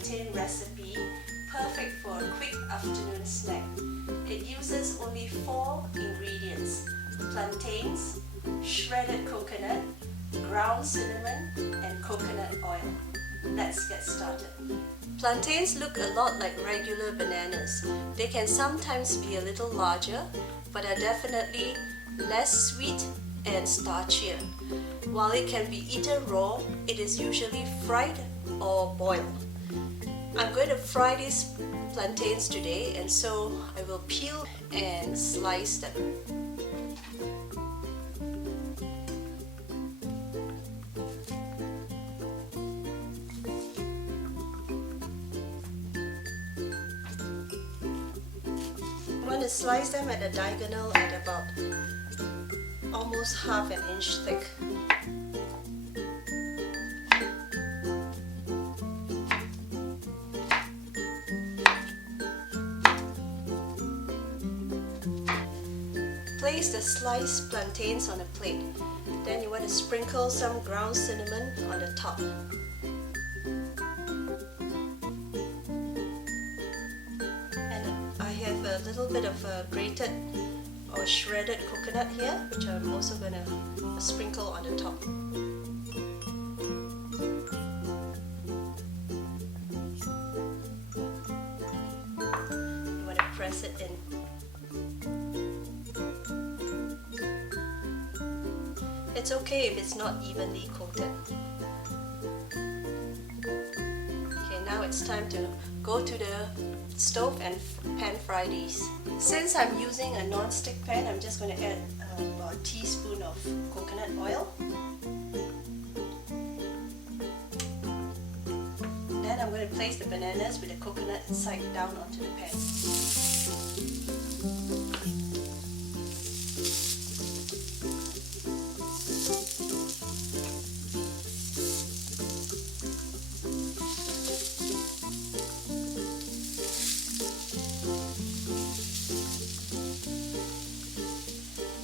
plantain recipe, perfect for a quick afternoon snack. It uses only 4 ingredients: plantains, shredded coconut, ground cinnamon, and coconut oil. Let's get started. Plantains look a lot like regular bananas. They can sometimes be a little larger, but are definitely less sweet and starchier. While it can be eaten raw, it is usually fried or boiled. I'm going to fry these plantains today, and so I will peel and slice them. I'm going to slice them at a diagonal at about almost half an inch thick. Place the sliced plantains on a plate. Then you want to sprinkle some ground cinnamon on the top. And I have a little bit of grated or shredded coconut here, which I'm also going to sprinkle on the top. You want to press it in. It's okay if it's not evenly coated. Okay, now it's time to go to the stove and pan fry these. Since I'm using a non-stick pan, I'm just going to add about a teaspoon of coconut oil. Then I'm going to place the bananas with the coconut side down onto the pan.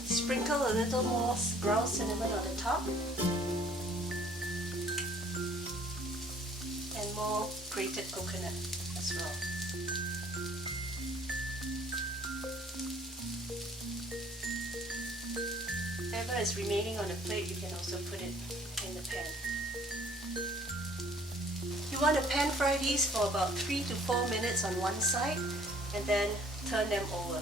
Sprinkle a little more ground cinnamon on the top and more grated coconut as well. Whatever is remaining on the plate, you can also put it in the pan. You want to pan fry these for about 3 to 4 minutes on one side and then turn them over.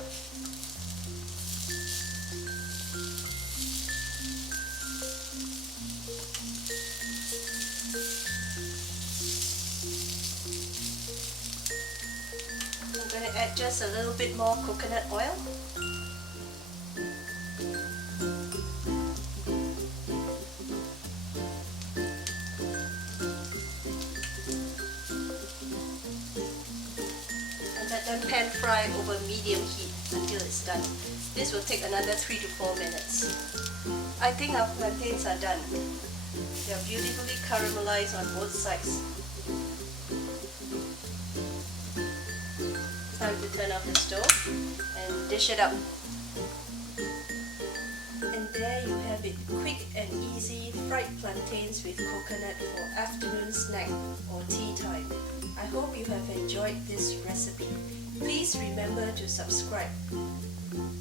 I'm going to add just a little bit more coconut oil. And let them pan fry over medium heat until it's done. This will take another 3 to 4 minutes. I think our plantains are done. They are beautifully caramelized on both sides. Time to turn off the stove and dish it up. And there you have it, quick and easy fried plantains with coconut for afternoon snack or tea time. I hope you have enjoyed this recipe. Please remember to subscribe.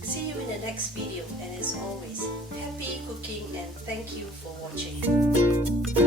See you in the next video, and as always, happy cooking and thank you for watching.